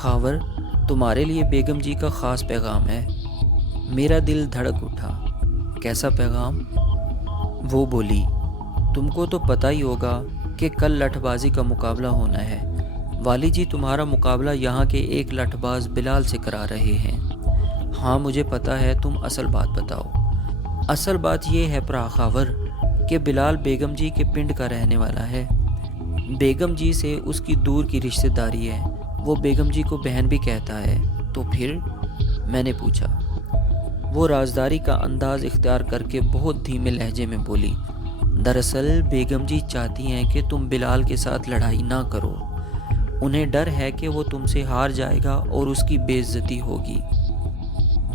خاور، تمہارے لیے بیگم جی کا خاص پیغام ہے۔ میرا دل دھڑک اٹھا۔ کیسا پیغام؟ وہ بولی، تم کو تو پتہ ہی ہوگا کہ کل لٹھ بازی کا مقابلہ ہونا ہے۔ والی جی تمہارا مقابلہ یہاں کے ایک لٹھ باز بلال سے کرا رہے ہیں۔ ہاں مجھے پتہ ہے، تم اصل بات بتاؤ۔ اصل بات یہ ہے پراخاور کہ بلال بیگم جی کے پنڈ کا رہنے والا ہے۔ بیگم جی سے اس کی دور کی رشتہ داری ہے، وہ بیگم جی کو بہن بھی کہتا ہے۔ تو پھر؟ میں نے پوچھا۔ وہ رازداری کا انداز اختیار کر کے بہت دھیمے لہجے میں بولی، دراصل بیگم جی چاہتی ہیں کہ تم بلال کے ساتھ لڑائی نہ کرو۔ انہیں ڈر ہے کہ وہ تم سے ہار جائے گا اور اس کی بے عزتی ہوگی۔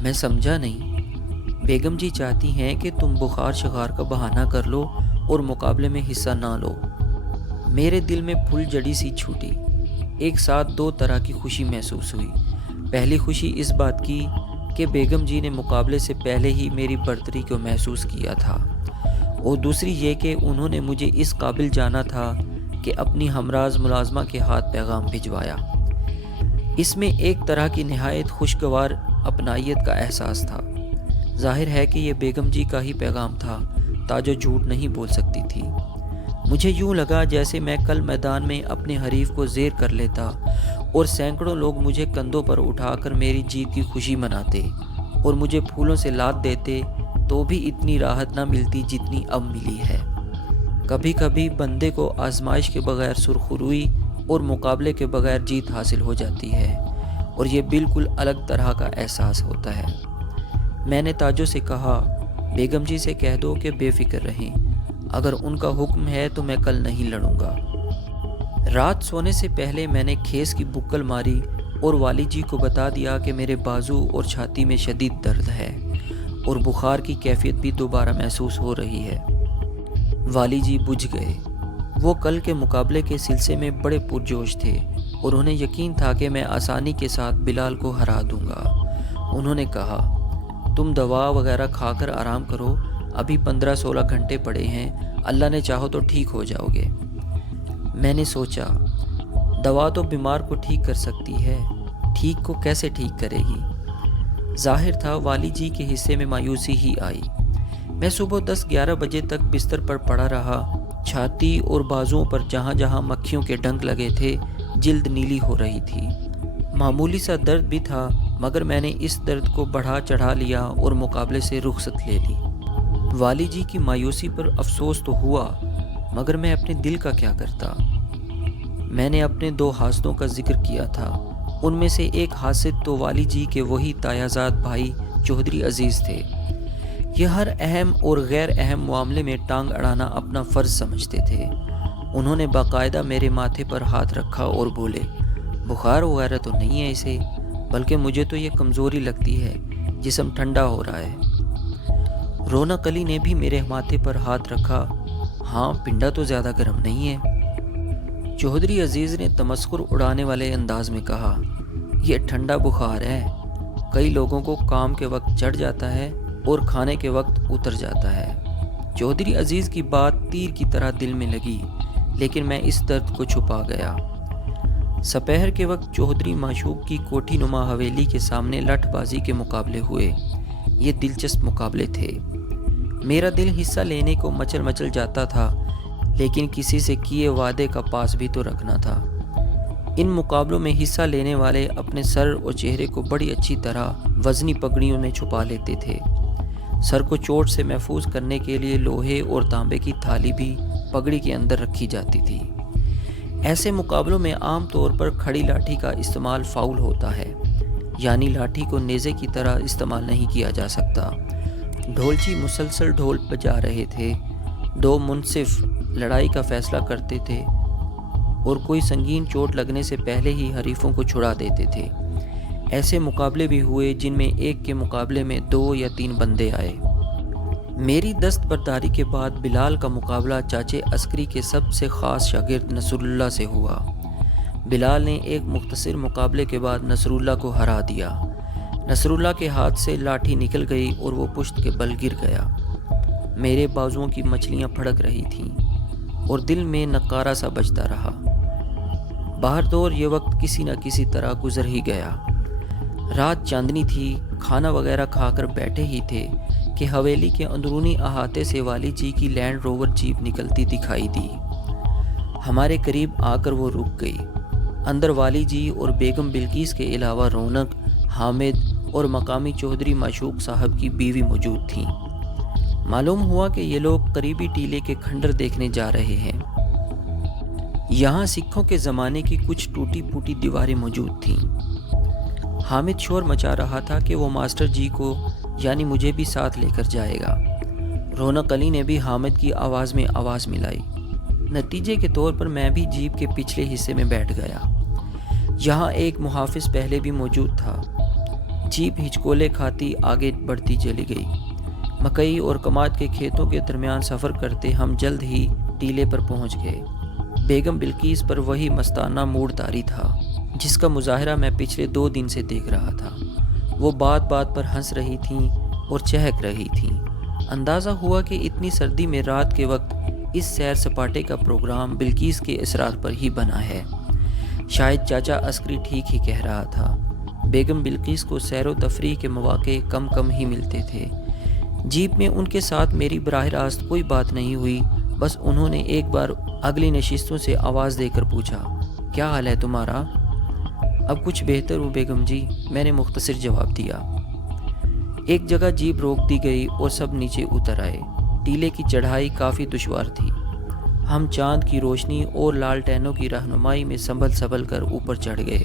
میں سمجھا نہیں۔ بیگم جی چاہتی ہیں کہ تم بخار شخار کا بہانہ کر لو اور مقابلے میں حصہ نہ لو۔ میرے دل میں پھل جڑی سی چھوٹی۔ ایک ساتھ دو طرح کی خوشی محسوس ہوئی۔ پہلی خوشی اس بات کی کہ بیگم جی نے مقابلے سے پہلے ہی میری برتری کو محسوس کیا تھا، اور دوسری یہ کہ انہوں نے مجھے اس قابل جانا تھا کہ اپنی ہمراز ملازمہ کے ہاتھ پیغام بھجوایا۔ اس میں ایک طرح کی نہایت خوشگوار اپنائیت کا احساس تھا۔ ظاہر ہے کہ یہ بیگم جی کا ہی پیغام تھا، تاجو جھوٹ نہیں بول سکتی تھی۔ مجھے یوں لگا جیسے میں کل میدان میں اپنے حریف کو زیر کر لیتا اور سینکڑوں لوگ مجھے کندھوں پر اٹھا کر میری جیت کی خوشی مناتے اور مجھے پھولوں سے لاد دیتے، تو بھی اتنی راحت نہ ملتی جتنی اب ملی ہے۔ کبھی کبھی بندے کو آزمائش کے بغیر سرخروئی اور مقابلے کے بغیر جیت حاصل ہو جاتی ہے، اور یہ بالکل الگ طرح کا احساس ہوتا ہے۔ میں نے تاجو سے کہا، بیگم جی سے کہہ دو کہ بے فکر رہیں، اگر ان کا حکم ہے تو میں کل نہیں لڑوں گا۔ رات سونے سے پہلے میں نے کھیس کی بکل ماری اور والی جی کو بتا دیا کہ میرے بازو اور چھاتی میں شدید درد ہے اور بخار کی کیفیت بھی دوبارہ محسوس ہو رہی ہے۔ والی جی بجھ گئے۔ وہ کل کے مقابلے کے سلسلے میں بڑے پرجوش تھے اور انہیں یقین تھا کہ میں آسانی کے ساتھ بلال کو ہرا دوں گا۔ انہوں نے کہا، تم دوا وغیرہ کھا کر آرام کرو، ابھی 15-16 گھنٹے پڑے ہیں، اللہ نے چاہو تو ٹھیک ہو جاؤ گے۔ میں نے سوچا، دوا تو بیمار کو ٹھیک کر سکتی ہے، ٹھیک کو کیسے ٹھیک کرے گی؟ ظاہر تھا والی جی کے حصے میں مایوسی ہی آئی۔ میں صبح 10-11 بجے تک بستر پر پڑا رہا۔ چھاتی اور بازوؤں پر جہاں جہاں مکھیوں کے ڈنک لگے تھے جلد نیلی ہو رہی تھی۔ معمولی سا درد بھی تھا، مگر میں نے اس درد کو بڑھا چڑھا لیا اور مقابلے سے رخصت لے لی۔ والی جی کی مایوسی پر افسوس تو ہوا، مگر میں اپنے دل کا کیا کرتا؟ میں نے اپنے 2 حاسدوں کا ذکر کیا تھا۔ ان میں سے ایک حاسد تو والی جی کے وہی تایازاد بھائی چودھری عزیز تھے۔ یہ ہر اہم اور غیر اہم معاملے میں ٹانگ اڑانا اپنا فرض سمجھتے تھے۔ انہوں نے باقاعدہ میرے ماتھے پر ہاتھ رکھا اور بولے، بخار وغیرہ تو نہیں ہے اسے، بلکہ مجھے تو یہ کمزوری لگتی ہے، جسم ٹھنڈا ہو رہا ہے۔ رونق علی نے بھی میرے ماتھے پر ہاتھ رکھا، ہاں پنڈا تو زیادہ گرم نہیں ہے۔ چودھری عزیز نے تمسخر اڑانے والے انداز میں کہا، یہ ٹھنڈا بخار ہے، کئی لوگوں کو کام کے وقت چڑھ جاتا ہے اور کھانے کے وقت اتر جاتا ہے۔ چودھری عزیز کی بات تیر کی طرح دل میں لگی، لیکن میں اس درد کو چھپا گیا۔ سپہر کے وقت چودھری معشوق کی کوٹھی نما حویلی کے سامنے لٹھ بازی کے مقابلے ہوئے۔ یہ دلچسپ مقابلے تھے۔ میرا دل حصہ لینے کو مچل مچل جاتا تھا، لیکن کسی سے کیے وعدے کا پاس بھی تو رکھنا تھا۔ ان مقابلوں میں حصہ لینے والے اپنے سر اور چہرے کو بڑی اچھی طرح وزنی پگڑیوں میں چھپا لیتے تھے۔ سر کو چوٹ سے محفوظ کرنے کے لیے لوہے اور تانبے کی تھالی بھی پگڑی کے اندر رکھی جاتی تھی۔ ایسے مقابلوں میں عام طور پر کھڑی لاٹھی کا استعمال فاؤل ہوتا ہے، یعنی لاٹھی کو نیزے کی طرح استعمال نہیں کیا جا سکتا۔ ڈھولچی مسلسل ڈھول بجا رہے تھے، 2 منصف لڑائی کا فیصلہ کرتے تھے اور کوئی سنگین چوٹ لگنے سے پہلے ہی حریفوں کو چھڑا دیتے تھے۔ ایسے مقابلے بھی ہوئے جن میں ایک کے مقابلے میں 2 یا 3 بندے آئے۔ میری دست برداری کے بعد بلال کا مقابلہ چاچے عسکری کے سب سے خاص شاگرد نصر اللہ سے ہوا۔ بلال نے ایک مختصر مقابلے کے بعد نصر اللہ کو ہرا دیا۔ نصر اللہ کے ہاتھ سے لاٹھی نکل گئی اور وہ پشت کے بل گر گیا۔ میرے بازوؤں کی مچھلیاں پھڑک رہی تھیں اور دل میں نقارہ سا بجتا رہا۔ باہر تو یہ وقت کسی نہ کسی طرح گزر ہی گیا۔ رات چاندنی تھی، کھانا وغیرہ کھا کر بیٹھے ہی تھے کہ حویلی کے اندرونی احاطے سے والی جی کی لینڈ روور جیپ نکلتی دکھائی دی۔ ہمارے قریب آ کر وہ رک گئی۔ اندر والی جی اور بیگم بلقیس کے علاوہ رونق، حامد اور مقامی چودھری معشوق صاحب کی بیوی موجود تھیں۔ معلوم ہوا کہ یہ لوگ قریبی ٹیلے کے کھنڈر دیکھنے جا رہے ہیں۔ یہاں سکھوں کے زمانے کی کچھ ٹوٹی پھوٹی دیواریں موجود تھیں۔ حامد شور مچا رہا تھا کہ وہ ماسٹر جی کو یعنی مجھے بھی ساتھ لے کر جائے گا۔ رونق علی نے بھی حامد کی آواز میں آواز ملائی۔ نتیجے کے طور پر میں بھی جیپ کے پچھلے حصے میں بیٹھ گیا۔ یہاں ایک محافظ پہلے بھی موجود تھا۔ جیپ ہچکولے کھاتی آگے بڑھتی چلی گئی۔ مکئی اور کماد کے کھیتوں کے درمیان سفر کرتے ہم جلد ہی ٹیلے پر پہنچ گئے۔ بیگم بلقیس پر وہی مستانہ موڈ طاری تھا جس کا مظاہرہ میں پچھلے 2 دن سے دیکھ رہا تھا۔ وہ بات بات پر ہنس رہی تھیں اور چہک رہی تھیں۔ اندازہ ہوا کہ اتنی سردی میں رات کے وقت اس سیر سپاٹے کا پروگرام بلقیس کے اصرار پر ہی بنا ہے۔ شاید چاچا عسکری ٹھیک ہی کہہ رہا تھا۔ بیگم بلقیس کو سیر و تفریح کے مواقع کم ہی ملتے تھے۔ جیپ میں ان کے ساتھ میری براہ راست کوئی بات نہیں ہوئی، بس انہوں نے ایک بار اگلی نشستوں سے آواز دے کر پوچھا، کیا حال ہے تمہارا؟ اب کچھ بہتر ہوں بیگم جی، میں نے مختصر جواب دیا۔ ایک جگہ جیپ روک دی گئی اور سب نیچے اتر آئے۔ ٹیلے کی چڑھائی کافی دشوار تھی۔ ہم چاند کی روشنی اور لالٹینوں کی رہنمائی میں سنبھل کر اوپر چڑھ گئے۔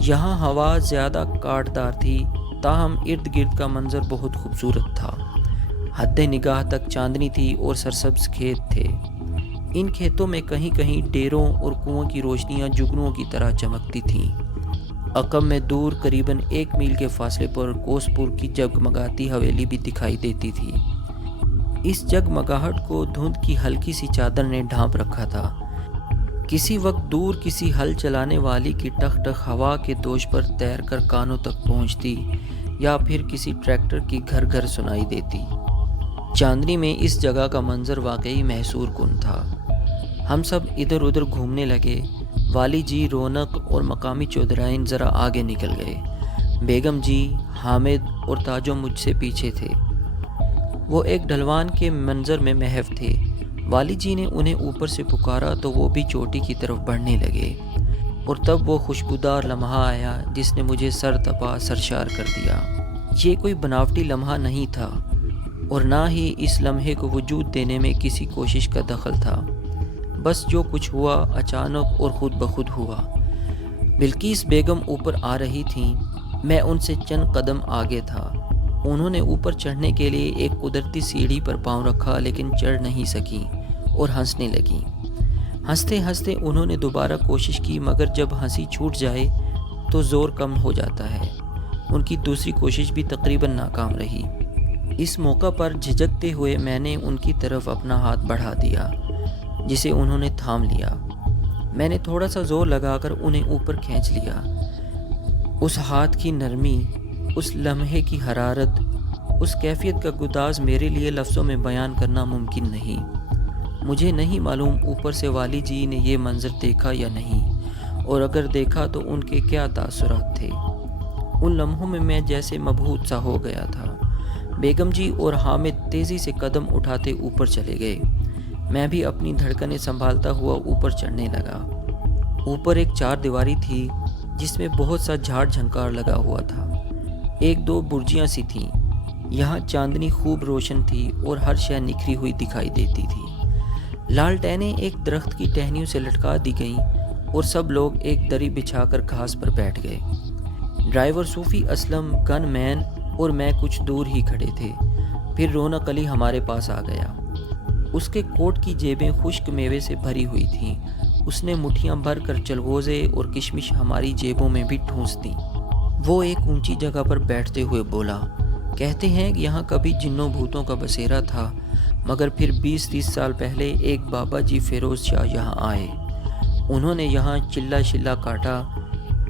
یہاں ہوا زیادہ کاٹدار تھی، تاہم ارد گرد کا منظر بہت خوبصورت تھا۔ حد نگاہ تک چاندنی تھی اور سرسبز کھیت تھے۔ ان کھیتوں میں کہیں کہیں ڈیروں اور کنووں کی روشنیاں جگنوؤں کی طرح چمکتی تھیں۔ عقب میں دور قریباً 1 میل کے فاصلے پر کوسپور کی جگمگاتی حویلی بھی دکھائی دیتی تھی۔ اس جگمگاہٹ کو دھند کی ہلکی سی چادر نے ڈھانپ رکھا تھا۔ کسی وقت دور کسی ہل چلانے والی کی ٹخ ٹخ ہوا کے دوش پر تیر کر کانوں تک پہنچتی، یا پھر کسی ٹریکٹر کی گھر گھر سنائی دیتی۔ چاندنی میں اس جگہ کا منظر واقعی محصور کن تھا۔ ہم سب ادھر ادھر گھومنے لگے۔ والی جی، رونق اور مقامی چودھرائن ذرا آگے نکل گئے۔ بیگم جی، حامد اور تاجو مجھ سے پیچھے تھے۔ وہ ایک ڈھلوان کے منظر میں محو تھے۔ والی جی نے انہیں اوپر سے پکارا تو وہ بھی چوٹی کی طرف بڑھنے لگے، اور تب وہ خوشبودار لمحہ آیا جس نے مجھے سر تپا سرشار کر دیا۔ یہ کوئی بناوٹی لمحہ نہیں تھا، اور نہ ہی اس لمحے کو وجود دینے میں کسی کوشش کا دخل تھا۔ بس جو کچھ ہوا اچانک اور خود بخود ہوا۔ بلقیس بیگم اوپر آ رہی تھیں، میں ان سے چند قدم آگے تھا۔ انہوں نے اوپر چڑھنے کے لیے ایک قدرتی سیڑھی پر پاؤں رکھا، لیکن چڑھ نہیں سکیں اور ہنسنے لگیں۔ ہنستے ہنستے انہوں نے دوبارہ کوشش کی، مگر جب ہنسی چھوٹ جائے تو زور کم ہو جاتا ہے۔ ان کی دوسری کوشش بھی تقریباً ناکام رہی۔ اس موقع پر جھجکتے ہوئے میں نے ان کی طرف اپنا ہاتھ بڑھا دیا، جسے انہوں نے تھام لیا۔ میں نے تھوڑا سا زور لگا کر انہیں اوپر کھینچ لیا۔ اس ہاتھ کی نرمی، اس لمحے کی حرارت، اس کیفیت کا گداز میرے لیے لفظوں میں بیان کرنا ممکن نہیں۔ مجھے نہیں معلوم اوپر سے والی جی نے یہ منظر دیکھا یا نہیں، اور اگر دیکھا تو ان کے کیا تاثرات تھے۔ ان لمحوں میں میں جیسے مبہوت سا ہو گیا تھا۔ بیگم جی اور حامد تیزی سے قدم اٹھاتے اوپر چلے گئے۔ میں بھی اپنی دھڑکنیں سنبھالتا ہوا اوپر چڑھنے لگا۔ اوپر ایک 4 دیواری تھی جس میں بہت سا جھاڑ جھنکار لگا ہوا تھا۔ 1-2 برجیاں سی تھیں۔ یہاں چاندنی خوب روشن تھی اور ہر شے نکھری ہوئی دکھائی دیتی تھی۔ لالٹینیں ایک درخت کی ٹہنیوں سے لٹکا دی گئیں اور سب لوگ ایک دری بچھا کر گھاس پر بیٹھ گئے۔ ڈرائیور صوفی اسلم، گن مین اور میں کچھ دور ہی کھڑے تھے۔ پھر رونق علی ہمارے پاس آ گیا۔ اس کے کوٹ کی جیبیں خشک میوے سے بھری ہوئی تھیں۔ اس نے مٹھیاں بھر کر چلغوزے اور کشمش ہماری جیبوں میں بھی ٹھونس دیں۔ وہ ایک اونچی جگہ پر بیٹھتے ہوئے بولا، کہتے ہیں کہ یہاں کبھی جنوں بھوتوں کا بسیرا تھا، مگر پھر 20-30 سال پہلے ایک بابا جی فیروز شاہ یہاں آئے۔ انہوں نے یہاں چلہ شلہ کاٹا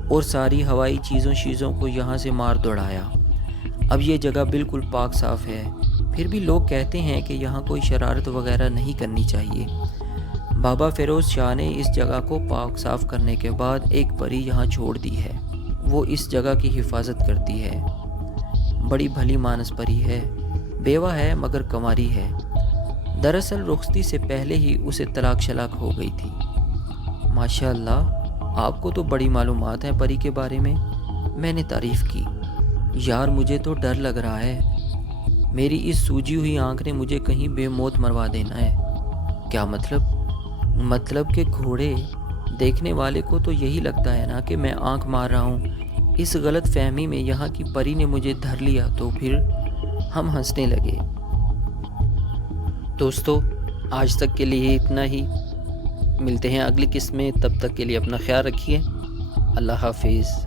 اور ساری ہوائی چیزوں کو یہاں سے مار دوڑایا۔ اب یہ جگہ بالکل پاک صاف ہے، پھر بھی لوگ کہتے ہیں کہ یہاں کوئی شرارت وغیرہ نہیں کرنی چاہیے۔ بابا فیروز شاہ نے اس جگہ کو پاک صاف کرنے کے بعد ایک پری یہاں چھوڑ دی ہے، وہ اس جگہ کی حفاظت کرتی ہے۔ بڑی بھلی مانس پری ہے، بیوہ ہے مگر کنواری ہے۔ دراصل رخصتی سے پہلے ہی اسے طلاق شلاق ہو گئی تھی۔ ماشاء اللہ، آپ کو تو بڑی معلومات ہیں پری کے بارے میں نے تعریف کی۔ یار مجھے تو ڈر لگ رہا ہے، میری اس سوجی ہوئی آنکھ نے مجھے کہیں بے موت مروا دینا ہے۔ کیا مطلب کہ گھوڑے دیکھنے والے کو تو یہی لگتا ہے نا کہ میں آنکھ مار رہا ہوں۔ اس غلط فہمی میں یہاں کی پری نے مجھے دھر لیا تو پھر ہم ہنسنے لگے۔ دوستو، آج تک کے لیے اتنا ہی، ملتے ہیں اگلی قسط میں، تب تک کے لیے اپنا خیال رکھیے۔ اللہ حافظ۔